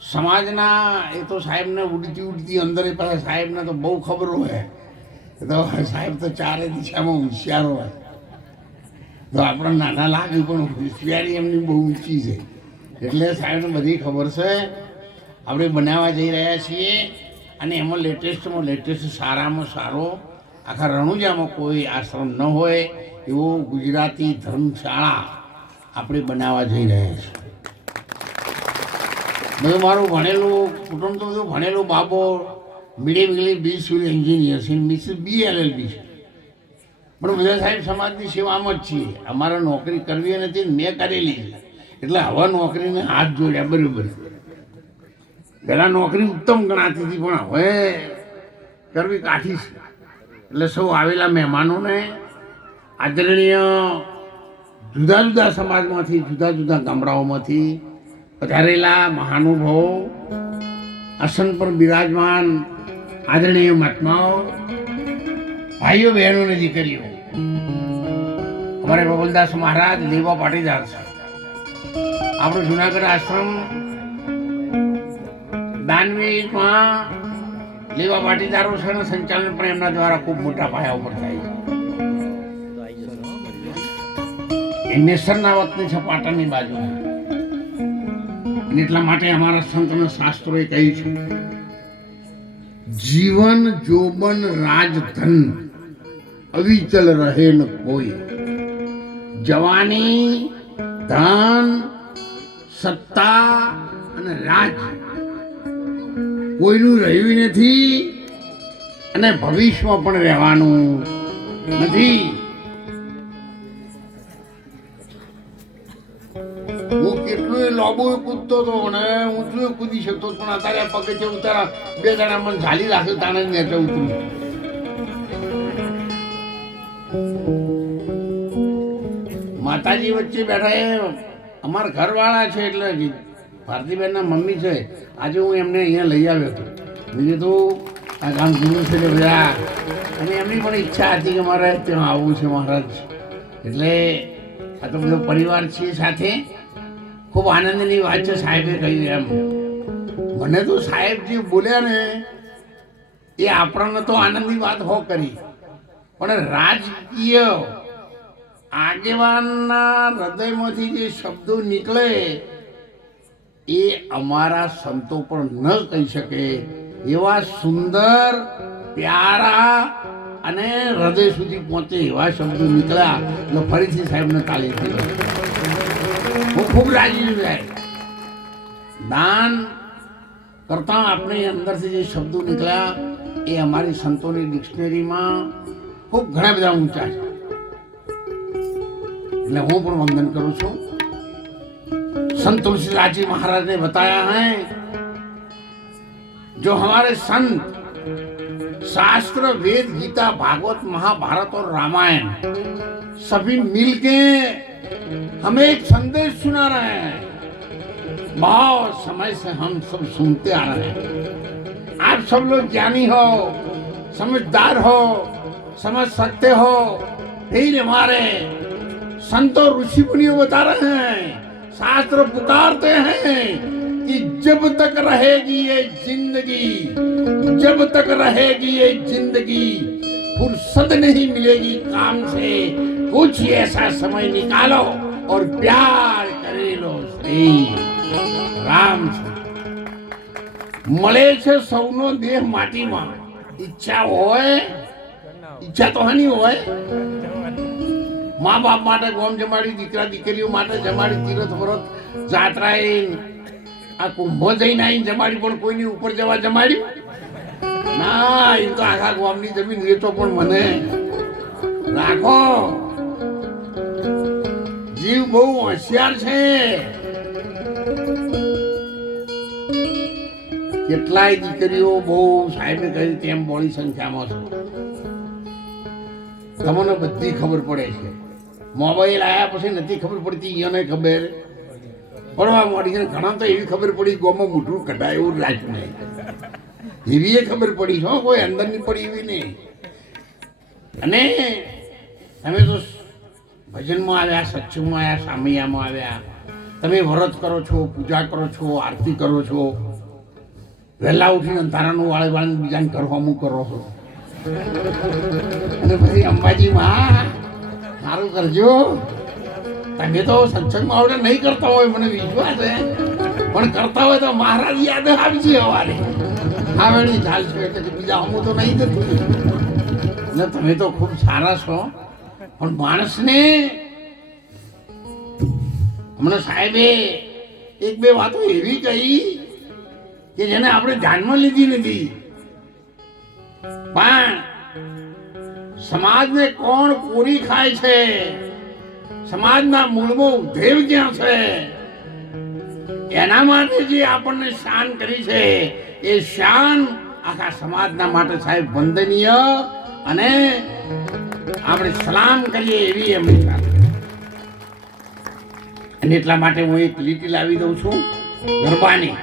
સમાજના એ તો સાહેબને ઉડતી ઉડતી અંદર એ પાસે સાહેબને તો બહુ ખબર હોય. એ તો સાહેબ તો ચારે દિશામાં હોશિયાર હોય. તો આપણે નાના લાગે પણ હોશિયારી એમની બહુ ઊંચી છે. એટલે સાહેબને બધી ખબર છે. આપણે બનાવવા જઈ રહ્યા છીએ અને એમાં લેટેસ્ટમાં લેટેસ્ટ સારામાં સારો, આખા રણુજામાં કોઈ આશ્રમ ન હોય, એવો ગુજરાતી ધર્મશાળા આપણે બનાવવા જઈ રહ્યા છીએ. બધું મારું ભણેલું, કુટુંબ તો બધું ભણેલું બાબો મીડિયમ ઇંગ્લિશ બી સિવિલ એન્જિનિયર છે મિસિસ બી એલએલબી છે. પણ બધા સાહેબ સમાજની સેવામાં જ છીએ. અમારે નોકરી કરવી નથી મેં કરેલી છે. એટલે હવે નોકરીને હાથ જોડ્યા બરાબર. પહેલાં નોકરી ઉત્તમ ગણાતી હતી, પણ હવે કરવી કાઠી છે. એટલે સૌ આવેલા મહેમાનોને આદરણીય જુદા જુદા સમાજમાંથી, જુદા જુદા ગામડાઓમાંથી પધારેલા મહાનુભાવો આસન પર બિરાજમાન આદરણીય મહાત્માઓ, ભાઈઓ, બહેનો ને દીકરીઓ, અમારે બબલદાસ મહારાજ, લેવા પાટીદાર છે. આપણો જુનાગઢ આશ્રમ દાનવીમાં લેવા પાટીદારો છે ને સંચાલન પણ એમના દ્વારા ખૂબ મોટા પાયા ઉપર થાય છે. એ નેસરના વતની છે પાટણની બાજુ. અને એટલા માટે અમારા સંતના શાસ્ત્રોએ કહ્યું છે, જીવન જોબન રાજધન, અવિચલ રહે ન કોઈ. જવાની, ધન, સત્તા અને રાજ કોઈનું રહ્યું નથી અને ભવિષ્યમાં પણ રહેવાનું નથી. લોબો કૂદતો હતો અને હું શું કૂદી શકતો પણ અત્યારે પગે છે ઉતારા બે જણા મને ઝાલી રાખ્યો તાને નેચે ઉતરું. માતાજી વચ્ચે બેઠા એ અમારા ઘરવાળા છે એટલે ભારતીબેનના મમ્મી છે. આજે હું એમને અહીંયા લઈ આવ્યો હતો. મેં કીધું આ ગામ જૂનું છે એટલે બધા અને એમની પણ ઈચ્છા હતી કે મારે ત્યાં આવવું છે મહારાજ. એટલે આ તો બધો પરિવાર છે સાથે. ખૂબ આનંદની વાત છે સાહેબે કહ્યું એમ. મને તો સાહેબ જે બોલ્યા ને, એ આપણને તો આનંદની વાત હો કરી. પણ રાજકીય આગેવાનના હૃદયમાંથી જે શબ્દો નીકળે, એ અમારા સંતો પણ ન કહી શકે એવા સુંદર, પ્યારા અને હૃદય સુધી પહોંચે એવા શબ્દો નીકળ્યા એટલે ફરીથી સાહેબને તાલીમ થઈ હું ખૂબ રાજી છું સાહેબ દાન કરતાં આપણી અંદરથી જે શબ્દો નીકળ્યા એ અમારી સંતોની ડિક્શનરીમાં ખૂબ ઘણા બધા ઊંચા છે એટલે હું પણ વંદન કરું છું संत तुलसीदास जी महाराज ने बताया है जो हमारे संत शास्त्र वेद गीता भागवत महाभारत और रामायण सभी मिलके हमें एक संदेश सुना रहे हैं। बहुत समय से हम सब सुनते आ रहे हैं। आप सब लोग ज्ञानी हो, समझदार हो, समझ सकते हो फिर हमारे। संतों ऋषि मुनियों बता रहे हैं, शास्त्र पुकारते हैं कि जब तक रहेगी ये ज़िंदगी, जब तक रहेगी ये ज़िंदगी फुर्सत नहीं मिलेगी काम से कुछ ऐसा समय निकालो और प्यार करे लो श्री રામ છે મળે છે સૌનો દેહ માટીમાં ઈચ્છા હોય ઈચ્છા તો હની હોય મા બાપ માટે ગોમ જમાડી દીકરા દીકરીઓ માટે જમાડી તીરથ વ્રત જાત્રા એ આ કુંભો જઈને આવીને જમાડી પણ કોઈની ઉપર જવા જમાડ્યું ના એ તો આખા ગામની જમીન વેચો પણ મને. રાખો. જીવ બહુ હોશિયાર છે. કેટલાય દીકરીઓ બહુ, સાહેબે કહ્યું તેમ બોળી સંખ્યામાં છે. તમને બધી ખબર પડે છે. મોબાઈલ આવ્યા પછી નથી ખબર પડતી એને ખબર. પડવા મળી છે ઘણા તો એવી ખબર પડી, ગોમાં મોઢું કઢાય એવું રાખ્યું નહીં. એવી ખબર પડી, હો, કોઈ અંદરની પડી એવી નહીં. અને તમે તો ભજનમાં આવ્યા, સત્સંગમાં આવ્યા, સામૈયામાં આવ્યા, તમે વ્રત કરો છો, પૂજા કરો છો, આરતી કરો છો, વહેલા ઉઠીને અંધારાનું વાળે બીજા બીજાને કરવાનું કરો છો. અને પછી અંબાજી માં, સારું કરજો. તમે તો સત્સંગમાં આવડે નહીં કરતા હોય, મને વિશ્વાસ છે. પણ કરતા હોય તો મહારાજ યાદ આવશે અમારે. આવેણી ચાલશે કે બીજા અમુક તો નહીં ને તમે તો ખૂબ સારા છો. પણ માણસને હમણાં સાહેબે એક બે વાતો એવી કહી કે જેને આપણે ધ્યાનમાં લીધી નથી. પણ સમાજને કોણ પૂરી ખાય છે? સમાજના મૂળમાં ઉદ્ધેવ ક્યાં છે? એના માટે જે આપણને શાન કરી છે, એ શાન આખા સમાજના માટે સાહેબ વંદનીય અને આપણે સલામ કરીએ એવી એમની અને એટલા માટે હું એક લીટી લાવી દઉં છું ગરબાની.